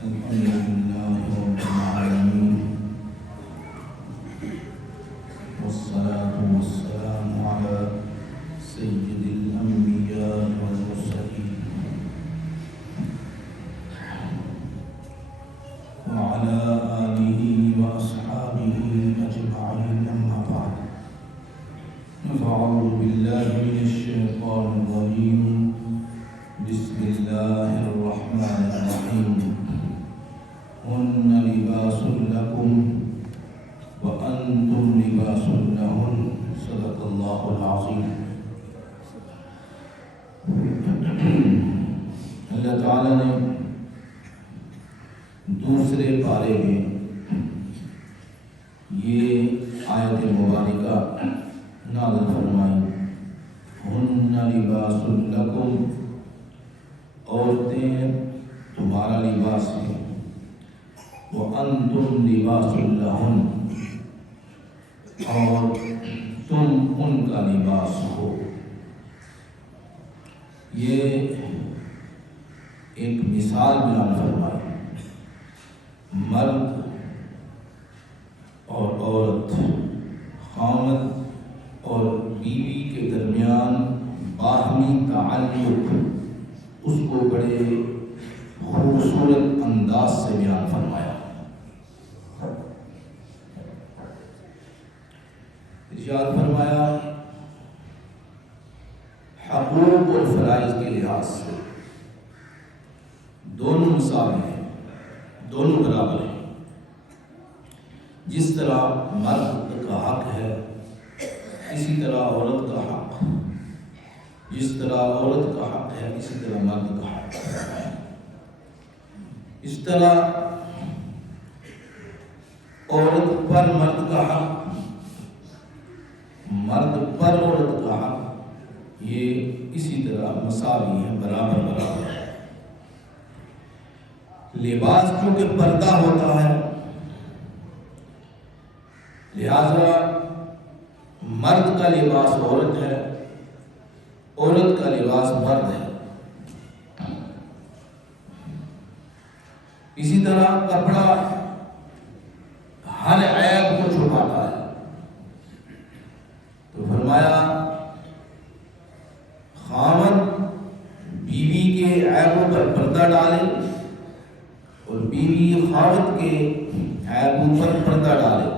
الحمد لله رب العالمين والصلاة والسلام على سيد الأنبياء والمرسلين وعلى آله وأصحابه أجمعين أما بعد فأعوذ بالله من الشيطان الرجيم بسم الله الرحمن الرحيم هن لباس لكم وأنتم لباس لهن صدق الله العظيم۔ اللہ تعالیٰ نے دوسرے پارے میں یہ آیت مبارکہ نازل فرمائی، ہن لباس لکم، عورتیں تمہارا لباس ہیں، وَأَنْتُمْ لِبَاسٌ لَهُنْ، اور تم ان کا لباس ہو۔ یہ ایک مثال بیان فرمائی، مرد اور عورت، خاوند اور بیوی کے درمیان باہمی تعلق، اس کو بڑے خوبصورت انداز سے بیان فرمایا۔ ارشاد فرمایا حقوق اور فرائض کے لحاظ سے دونوں مساوی ہیں، دونوں برابر ہیں۔ جس طرح مرد کا حق ہے اسی طرح عورت کا حق، جس طرح عورت کا حق ہے اسی طرح مرد کا حق ہے۔ اس طرح عورت پر مرد کا حق، مرد پر عورت کا حق، یہ اسی طرح مساوی ہے، برابر برابر ہے۔ لباس چونکہ پردہ ہوتا ہے، لہذا مرد کا لباس عورت ہے، عورت کا لباس مرد ہے۔ اسی طرح کپڑا ہر عیب کو چھپاتا ہے، تو فرمایا خاوند بیوی کے عیبوں پر پردہ ڈالے اور بیوی خاوند کے عیبوں پر پردہ ڈالے۔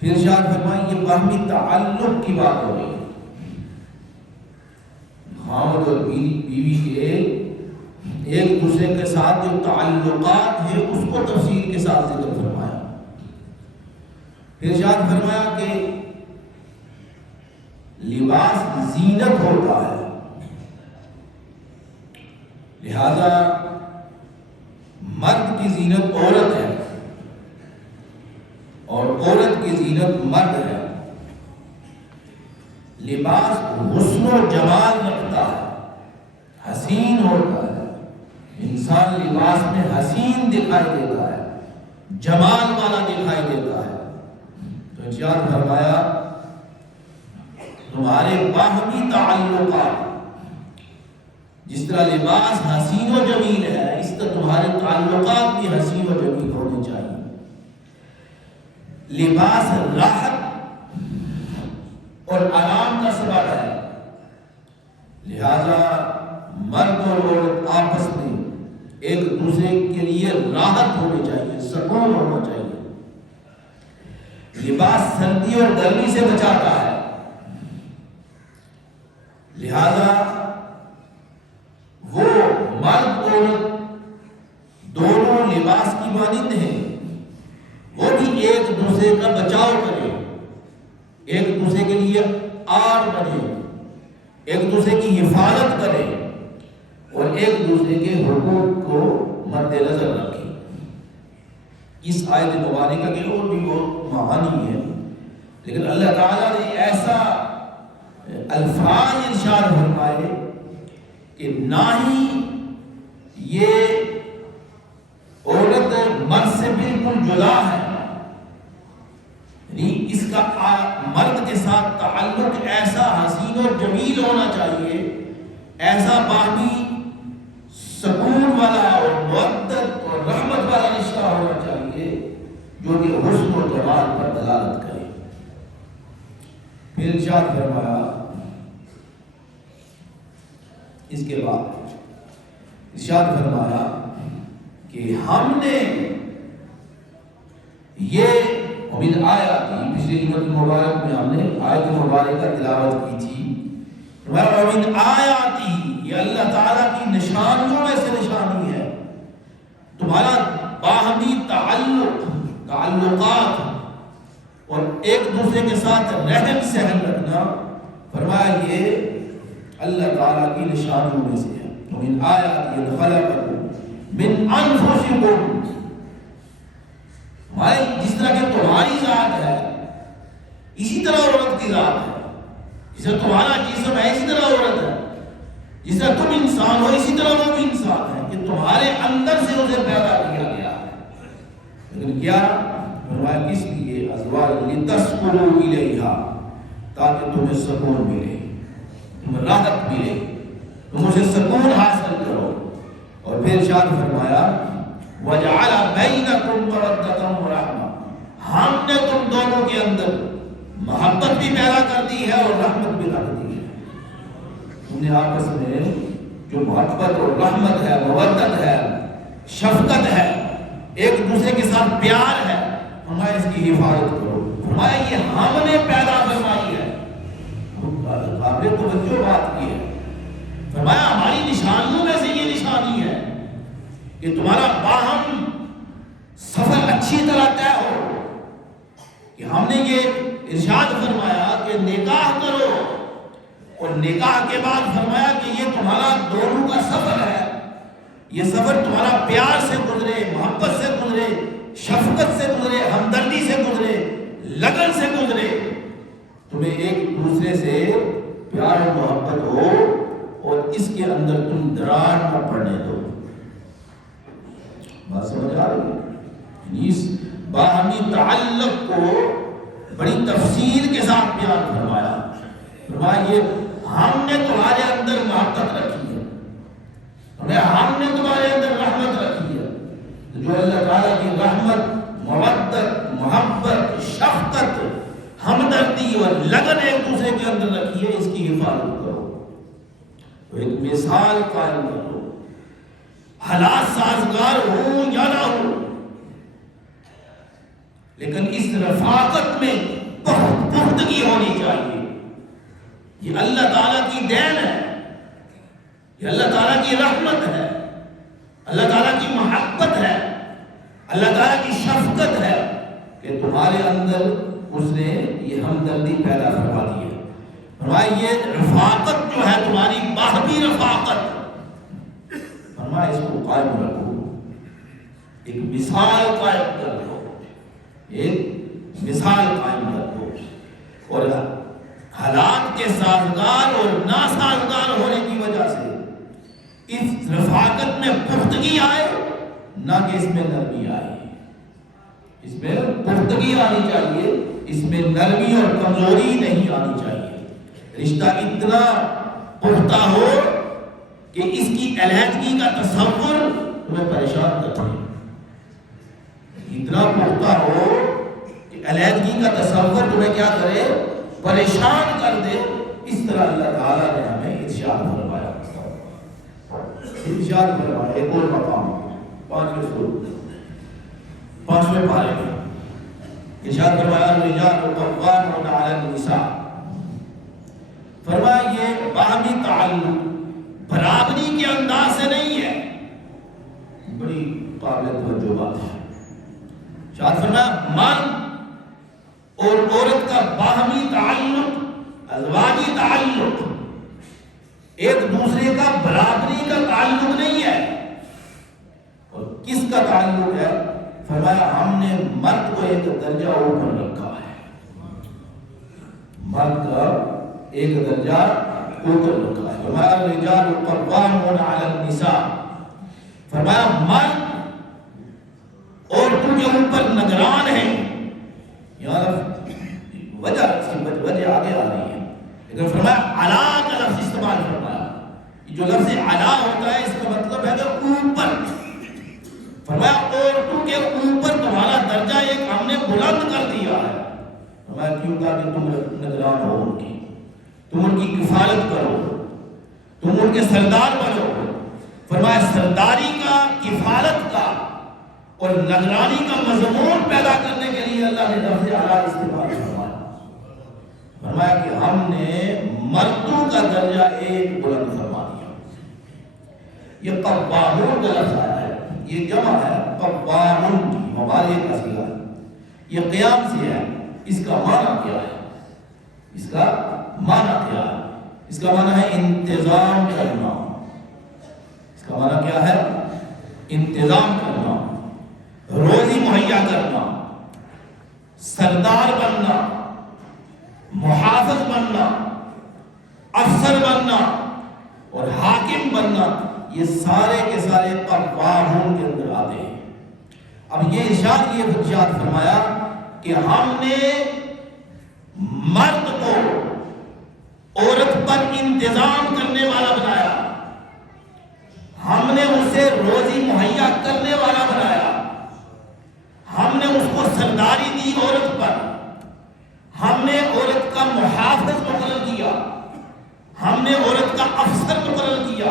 پھر ارشاد فرمایا یہ باہمی تعلق کی بات ہو رہی ہے، خاوند اور بیوی کے ایک دوسرے کے ساتھ جو تعلقات ہیں اس کو تفصیل کے ساتھ ذکر فرمایا۔ پھر ارشاد فرمایا کہ لباس زینت ہوتا ہے، لہذا مرد کی زینت عورت ہے اور عورت کی زینت مرد ہے۔ لباس حسن و جمال رکھتا ہے، حسین ہوتا ہے، انسان لباس میں حسین دکھائی دیتا ہے، جمال والا دکھائی دیتا ہے۔ تو ارشاد فرمایا تمہارے باہمی تعلقات، جس طرح لباس حسین و جمیل ہے اس طرح تمہارے تعلقات بھی حسین و جمیل ہونے چاہیے۔ لباس راحت اور آرام کا سبب ہے، لہذا مرد اور عورت آپس میں ایک دوسرے کے لیے راحت ہونی چاہیے، سکون ہونا چاہیے۔ لباس سردی اور گرمی سے بچاتا ہے، لہذا وہ مرد عورت دونوں لباس کی مانند ہیں، وہ بھی ایک دوسرے کا بچاؤ کرے، ایک دوسرے کے لیے آڑ بنے، ایک دوسرے کی حفاظت کرے اور ایک دوسرے کے حقوق کو مد نظر رکھے۔ اس آیت مبارکہ کے اور بھی بہت معانی ہیں، لیکن اللہ تعالیٰ نے ایسا الفاظ ارشاد فرمائے کہ نہ ہی یہ عورت مرد سے بالکل جدا ہے، یعنی اس کا مرد کے ساتھ تعلق ایسا حسین اور جمیل ہونا چاہیے، ایسا باہمی سکون و جمال پر دلالت کرے۔ پھر ارشاد فرمایا اس کے بعد ارشاد فرمایا کہ ہم نے یہ ومن آیاتی، پچھلی جمعہ مبارک میں ہم نے آیت مبارکہ تلاوت کی تھی، ومن آیاتی، یہ اللہ تعالیٰ کی نشانیوں میں سے نشانی ہے تمہارا باہمی تعلقات اور ایک دوسرے کے ساتھ رہن سہن رکھنا، فرمایا یہ اللہ تعالیٰ کی نشانیوں میں سے ہے۔ ومن آیاتی ان خلقکم من انفسکم، جس طرح کہ تمہاری ذات ہے اسی طرح عورت کی ذات ہے، جس طرح تمہارا جسم ہے اسی طرح عورت ہے، جس طرح تم انسان ہو اسی طرح وہ بھی انسان ہے، کہ تمہارے اندر سے اسے پیدا کیا گیا ہے۔ لیکن کیا فرمایا کس لیے؟ ازواجا لتسکنوا الیہا، تاکہ تمہیں سکون ملے، تمہیں راحت ملے، تم اسے سکون حاصل کرو۔ اور پھر ارشاد فرمایا وجعل بینکم مودۃ ورحمۃ، ہم نے تم دونوں کے اندر محبت بھی پیدا کر دی ہے اور رحمت بھی رکھ دی ہے۔ تم نے آپس میں جو محبت اور رحمت ہے، مودت ہے، شفقت ہے، ایک دوسرے کے ساتھ پیار ہے، فرمایا اس کی حفاظت کرو۔ فرمایا یہ ہم نے پیدا فرمائی ہے، قابل توجہ بات کی ہے۔ فرمایا ہماری نشانیوں میں سے یہ نشانی ہے کہ تمہارا باہم سفر اچھی طرح طے ہو، کہ ہم نے یہ ارشاد فرمایا کہ نکاح کرو، اور نکاح کے بعد فرمایا کہ یہ تمہارا دونوں کا سفر ہے، یہ سفر تمہارا پیار سے گزرے، محبت سے گزرے، شفقت سے گزرے، ہمدردی سے گزرے، لگن سے گزرے، تمہیں ایک دوسرے سے پیار و محبت ہو اور اس کے اندر تم دراڑ نہ پڑنے دو۔ بات سمجھ آ رہی ہے؟ اس باہمی تعلق کو بڑی تفصیل کے ساتھ بیان فرمایا۔ فرمایا یہ ہم نے تمہارے اندر محبت رکھی ہے، ہم نے تمہارے اندر رحمت رکھی ہے، جو اللہ تعالیٰ کی رحمت، مودت، محبت، شفقت، ہمدردی اور لگن ایک دوسرے کے اندر رکھی ہے، اس کی حفاظت کرو، تو ایک مثال قائم کرو، حالات سازگار ہوں یا نہ ہوں، لیکن اس رفاقت میں بہت پختگی ہونی چاہیے۔ یہ اللہ تعالیٰ کی دین ہے، یہ اللہ تعالیٰ کی رحمت ہے، اللہ تعالیٰ کی محبت ہے، اللہ تعالیٰ کی شفقت ہے کہ تمہارے اندر اس نے یہ ہمدردی پیدا کروا دی ہے۔ فرمایا یہ رفاقت جو ہے تمہاری باہمی رفاقت، فرمایا اس کو قائم رکھو، ایک مثال قائم کر دو، ایک مثال قائم کر دو، اور حالات کے سازگار اور ناسازگار ہونے کی وجہ سے اس رفاقت میں پختگی آئے، نہ کہ اس میں نرمی آئے۔ اس میں پختگی آنی چاہیے، اس میں نرمی اور کمزوری نہیں آنی چاہیے۔ رشتہ اتنا پختہ ہو کہ اس کی علیحدگی کا تصور تمہیں پریشان کرتا ہے، اتنا پختہ ہو کہ علیحدگی کا تصور تمہیں کیا کرے؟ پریشان کر دے۔ اس طرح اللہ تعالیٰ نے ہمیں ارشاد فرمایا، ارشاد فرمایا۔ ایک اور مقام 5ویں پارے میں ارشاد فرمایا الرجال قوامون علی النساء، فرمایا یہ باہمی تعلق برابری کے انداز سے نہیں ہے، بڑی قابل توجہ بات ہے۔ ارشاد فرمایا مرد اور عورت کا باہمی تعلق، ازواجی تعلق، ایک دوسرے کا برابری کا تعلق نہیں ہے، اور کس کا تعلق ہے؟ فرمایا ہم نے مرد کو ایک درجہ اوپر رکھا ہے، مرد کا ایک درجہ اوپر رکھا ہے۔ فرمایا الرجال قوامون علی النساء، فرمایا مرد عورتوں کے اوپر نگران ہیں۔ یہاں وجہ آگے آ رہی ہے، لیکن فرمایا علا کا لفظ استعمال فرمایا۔ جو لفظ علا ہوتا ہے اس کا مطلب ہے کہ اوپر، فرمایا عورتوں کے اوپر تمہارا درجہ ایک ہم نے بلند کر دیا ہے۔ میں کیوں کہا کہ تم نگران ہو ان کی، تم ان کی کفالت کرو، تم ان کے سردار بنو۔ فرمایا سرداری کا، کفالت کا اور نگرانی کا مضمون پیدا کرنے کے لیے اللہ نے لفظ اعلیٰ استعمال فرمایا۔ فرمایا کہ ہم نے مردوں کا درجہ ایک بلند فرما دیا۔ یہ قوامون کا لفظ آیا ہے، یہ جمع ہے قوامون کی، مبالغہ کا صیغہ ہے، یہ قیام سے ہے۔ اس کا معنی کیا ہے؟ اس کا معنی کیا ہے؟ اس کا معنی ہے انتظام کرنا۔ اس کا معنی کیا ہے؟ انتظام کرنا، روزی مہیا کرنا، سردار بننا، محافظ بننا، افسر بننا اور حاکم بننا، یہ سارے کے سارے قوامون کے اندر آتے ہیں۔ اب یہ ارشاد فرمایا کہ ہم نے مرد کو عورت پر انتظام کرنے والا بنایا، ہم نے اسے روزی مہیا کرنے والا بنایا، ہم نے اس کو سرداری دی عورت پر، ہم نے عورت کا محافظ مقرر کیا، ہم نے عورت کا افسر مقرر کیا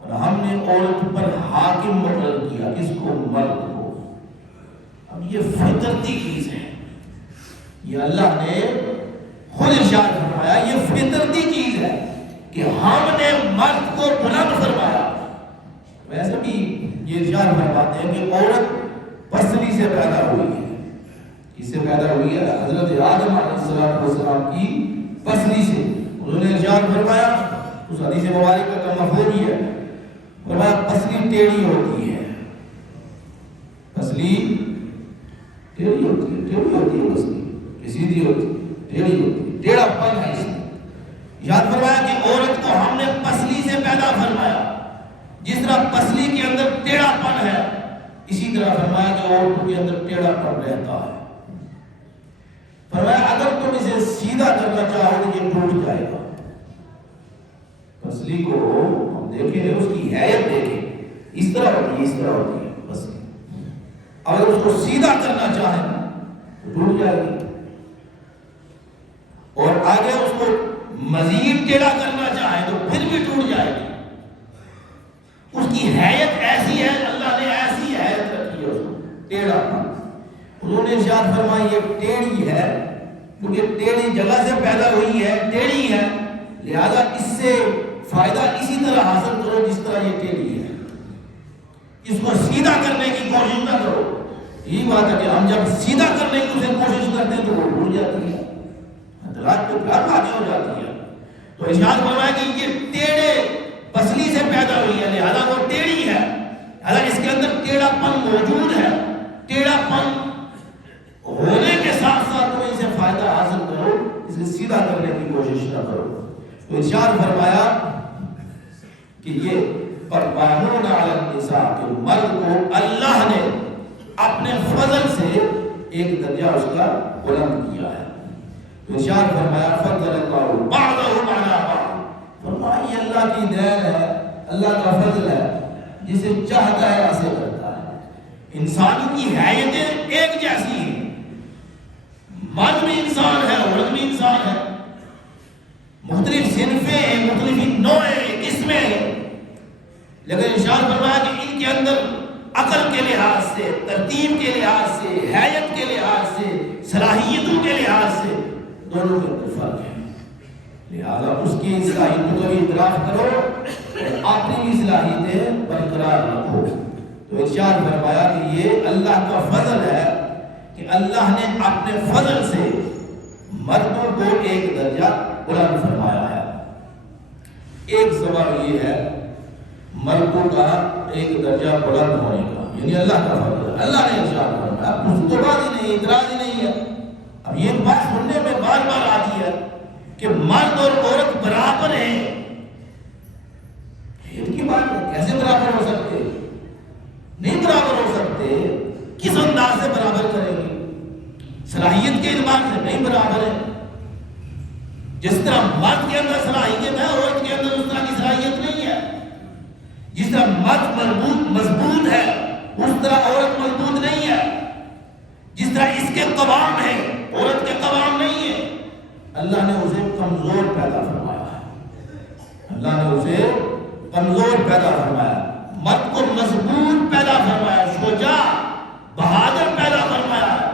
اور ہم نے عورت پر حاکم مقرر کیا، کس کو؟ مرد کو۔ اب یہ فطرتی چیز ہے، یہ اللہ نے خود ارشاد فرمایا، یہ فطرتی چیز ہے کہ ہم نے مرد کو بلند فرمایا۔ ویسے بھی یہ ارشاد فرماتے ہیں کہ عورت پسلی سے پیدا ہوئی ہے، اس سے پیدا ہوئی ہے حضرت آدم علیہ السلام کی پسلی سے۔ انہوں نے ارشاد فرمایا، اس حدیث مبارکہ کا مفہوم یہ ہے، فرمایا پسلی ٹیڑھی ہوتی ہے، پسلی ٹیڑھی ہوتی ہے، ٹیڑھی ہوتی ہے پسلی، سیدھی ہوتی ہے، ٹیڑھی ہوتی ہے، ٹیڑھا پن ہے اس میں۔ یاد فرمایا کہ عورت کو ہم نے پسلی سے پیدا فرمایا، جس طرح پسلی کے اندر ٹیڑھا پن ہے اسی طرح فرمایا کہ عورت کے اندر ٹیڑھا پن رہتا ہے۔ فرمایا اگر تم اسے سیدھا کرنا چاہو تو یہ ٹوٹ جائے گا۔ پسلی کو ہم دیکھیں، اس کی حیت دیکھیں، اس طرح ہوتی ہے، اس طرح ہوتی ہے پسلی، اگر اس کو سیدھا کرنا چاہیں تو ٹوٹ جائے گی، اور آگے اس کو مزید ٹیڑھا کرنا چاہیں تو پھر بھی ٹوٹ جائے گی۔ اس کی حیت ایسی ہے، اللہ نے ایسی حیت رکھی ہے اس کو، ٹیڑھا پن۔ انہوں نے ارشاد فرمایا یہ ٹیڑھی ہے کیونکہ ٹیڑھی جگہ سے پیدا ہوئی ہے، ٹیڑھی ہے، لہذا اس سے فائدہ اسی طرح حاصل کرو جس طرح یہ ٹیڑھی ہے، اس کو سیدھا کرنے کی کوشش نہ کرو۔ یہی بات ہے کہ ہم جب سیدھا کرنے کی اسے کوشش کرتے ہیں تو وہ ٹوٹ جاتی ہے، رات کو گھر آگے ہو جاتی ہے۔ تو ارشاد فرمایا کہ یہ ٹیڑھے پسلی سے پیدا ہوئی ہے، لہذا وہ ٹیڑھی ہے، لہذا اس کے اندر ٹیڑھا پن موجود ہے۔ ٹیڑھا پن ہونے کے ساتھ ساتھ تم اسے فائدہ حاصل کرو، اسے سیدھا کرنے کی کوشش نہ کرو۔ تو ارشاد فرمایا کہ یہ قوامون علی النساء، کہ مرد کو اللہ نے اپنے فضل سے ایک درجہ اس کا بلند کیا ہے۔ ارشاد فرمایا فضل اللہ بعضهم علی بعض، فرمایا یہ اللہ کی دین ہے، اللہ کا فضل ہے، جسے چاہتا ہے ایسے کرتا ہے۔ انسان کی حیتیں ایک جیسی ہیں، مرد بھی انسان ہے، عورت بھی انسان ہے، مختلف صنفیں ہیں، مختلف نوعیں، قسمیں ہیں، لیکن ارشاد فرمایا کہ ان کے اندر عقل کے لحاظ سے، ترتیب کے لحاظ سے، حیت کے لحاظ سے، صلاحیتوں کے لحاظ سے دونوں کے اندر فرق ہے۔ لہذا اس کی صلاحیتوں کا بھی اعتراف کرو اور اپنی بھی صلاحیتیں برقرار رکھو۔ تو ارشاد فرمایا کہ یہ اللہ کا فضل ہے کہ اللہ نے اپنے فضل سے مردوں کو ایک درجہ بلند فرمایا ہے۔ ایک سبب یہ ہے مردوں کا ایک درجہ بلند ہونے کا، یعنی اللہ کا فضل ہے، اللہ نے ارشاد فرمایا، اس کو بات ہی نہیں، اعتراض ہی نہیں ہے۔ اب یہ بات سننے میں بار بار آتی ہے کہ مرد اور عورت برابر ہیں، ان کی بات کیسے برابر ہو سکتے؟ نہیں برابر ہو سکتے، کس انداز سے برابر کریں گے؟ صلاحیت کے اعتبار سے نہیں برابر ہے۔ جس طرح مرد کے اندر صلاحیت ہے، عورت کے اندر اس طرح کی صلاحیت نہیں ہے۔ جس طرح مرد مضبوط ہے، اس طرح عورت مضبوط نہیں ہے۔ جس طرح اس کے قوام ہے، عورت کے قوام نہیں ہے۔ اللہ نے اسے کمزور پیدا فرمایا ہے، اللہ نے اسے کمزور پیدا فرمایا، مرد کو مضبوط پیدا فرمایا، شجاع بہادر پیدا فرمایا ہے۔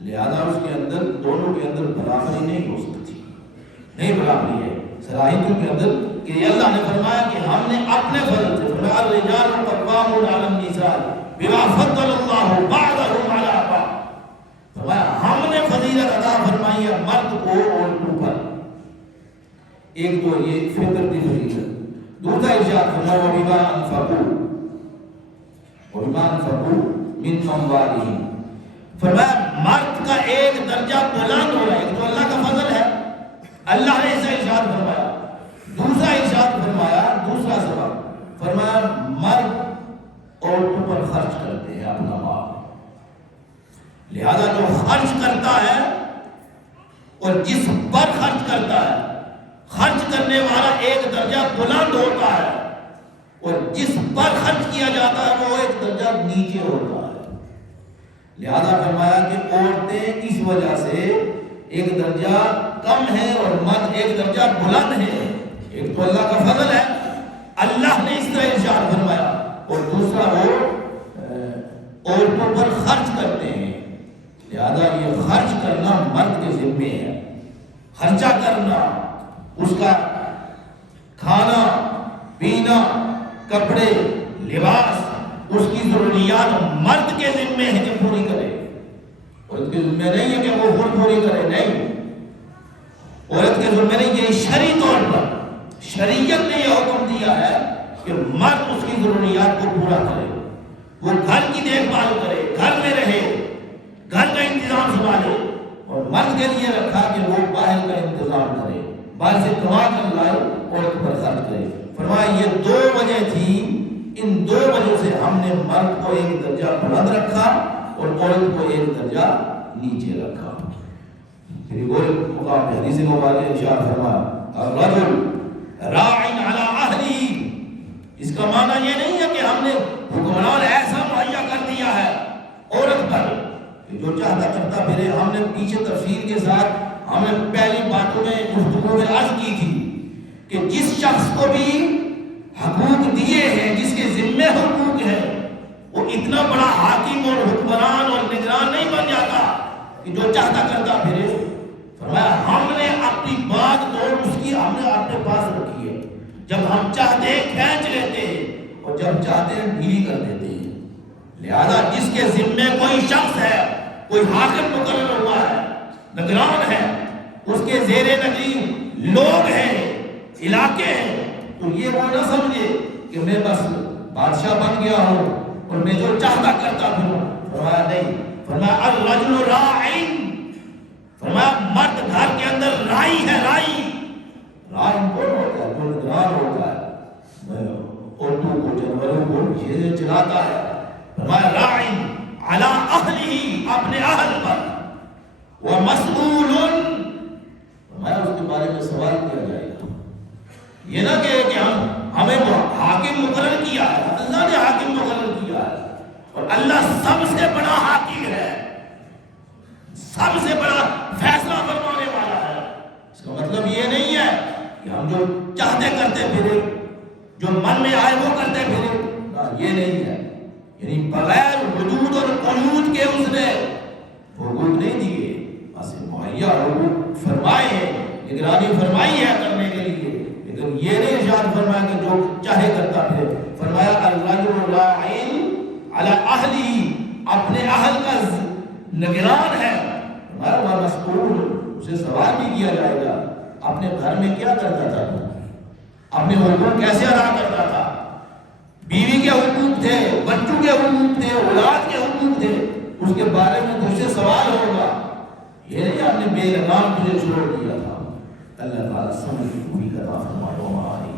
لہذا اس کے اندر، دونوں کے اندر برابری نہیں ہو سکتی، نہیں برابری ہے صلاحیتوں کے اندر، کہ اللہ نے فرمایا کہ ہم نے اپنے فضل سے، فرمایا الرجال قوامون علی النساء بما فضل اللہ بعضهم علی بعض، فرمایا ہم نے فضیلت عطا فرمائی ہے مرد کو عورتوں پر۔ ایک تو یہ فطرتی فضیلت، دوسرا ارشاد فرمایا وبما انفقوا من اموالهم، فرمایا مرد کا ایک درجہ بلند ہو رہا ہے، ایک تو اللہ کا فضل ہے، اللہ نے اسے ارشاد فرمایا، دوسرا ارشاد فرمایا، دوسرا سبب فرمایا مرد عورتوں پر خرچ کرتے ہیں اپنا مال، لہذا جو خرچ کرتا ہے اور جس پر خرچ کرتا ہے، خرچ کرنے والا ایک درجہ بلند ہوتا ہے اور جس پر خرچ کیا جاتا ہے وہ ایک درجہ نیچے ہوتا ہے۔ لہذا فرمایا کہ عورتیں اس وجہ سے ایک درجہ کم ہے اور مرد ایک درجہ بلند ہے، ایک تو اللہ کا فضل ہے، اللہ نے اس طرح ارشاد فرمایا، اور دوسرا وہ عورتوں پر خرچ کرتے ہیں، لہذا یہ خرچ کرنا مرد کے ذمے ہے، خرچہ کرنا، اس کا کھانا پینا، کپڑے، لباس، اس کی ضروریات مرد کے ذمے ہے کہ پوری کرے، عورت کے ذمہ نہیں ہے کہ وہ خود پوری کرے، نہیں، عورت کے ذمہ نہیں، یہ شرعی طور پر شریعت نے یہ حکم دیا ہے کہ مرد اس کی ضروریات کو پورا کرے، وہ گھر کی دیکھ بھال کرے، گھر میں رہے، گھر کا انتظام سنبھالے، اور مرد کے لیے رکھا کہ وہ باہر کا انتظام کرے، باہر سے کما کر لائے، عورت پر خرچ کرے۔ فرمایا یہ دو وجہ تھی، ان دو وجہ سے ہم نے مرد کو ایک درجہ بلند رکھا اور عورت کو ایک درجہ نیچے رکھا۔ پھر ایک اور مقام ہے، حدیث مبارکہ ارشاد فرمایا الرجل راع علی اہلہ، اس کا معنی یہ نہیں ہے کہ ہم نے حکمران ایسا مہیا کر دیا ہے عورت پر کہ جو چاہتا کرتا پھرے۔ ہم نے پیچھے تفصیل کے ساتھ ہم نے پہلی باتوں میں گفتگو میں عرض کی تھی کہ جس شخص کو بھی حقوق دیے ہیں، جس کے ذمے حقوق ہیں، وہ اتنا بڑا حاکم اور حکمران اور نگران نہیں بن جاتا کہ جو چاہتا کرتا پھرے۔ فرمایا ہم نے اپنی بات توڑ اس کی ہم نے اپنے پاس رکھی ہے، جب ہم چاہتے ہیں کھینچ لیتے ہیں اور جب چاہتے ہیں ڈھیلی کر دیتے ہیں۔ لہذا جس کے ذمے کوئی شخص ہے، کوئی حاکم مقرر ہوا ہے، نگران ہے، اس کے زیر نگری لوگ ہیں، علاقے ہیں، تو یہ وہ نہ سمجھے کہ میں بس بادشاہ بن گیا ہوں اور میں جو چاہتا کرتا پھروں۔ فرمایا نہیں، فرمایا الرجل راع، فرمایا مرد گھر کے اندر رائی ہے، رائی کون ہوتا ہے؟ جو نگران ہوتا ہے، عورتوں کو، جانوروں کو یہ چلاتا ہے۔ فرمایا راع علی اہلہ، اپنے اہل پر، ومسئول، فرمایا اس کے بارے میں سوال کیا جائے گا۔ یہ نہ کہ ہمیں حاکم مقرر کیا ہے، اللہ نے حاکم مقرر کیا ہے، اور اللہ سب سے بڑا حاکم ہے، سب سے بڑا فیصلہ فرمانے والا ہے۔ اس کا مطلب یہ نہیں ہے کہ ہم جو چاہتے کرتے پھرے، جو من میں آئے وہ کرتے پھرے، یہ نہیں ہے، یعنی بغیر وجود اور قیود کے اس نے حقوق نہیں دیے، بس مہیا حقوق فرمائے ہیں، نگرانی فرمائی ہے کرنے کے لیے، لیکن یہ نہیں ارشاد فرمایا کہ جو چاہے کرتا پھرے۔ فرمایا الرجل راع علی اہلہ، اپنے اہل کا نگران ہے، ہمارا مسئول، اسے سوال بھی کیا جائے گا اپنے گھر میں کیا کرتا تھا، اپنے حقوق کیسے ادا کرتا تھا، بیوی کے حقوق تھے، بچوں کے حقوق تھے، اولاد کے حقوق تھے، اس کے بارے میں تجھ سے سوال ہوگا۔ یہ نہیں آپ نے بے لگام تجھے چھوڑ دیا تھا۔ اللہ تعالیٰ سمجھ بھی عطا فرمائے۔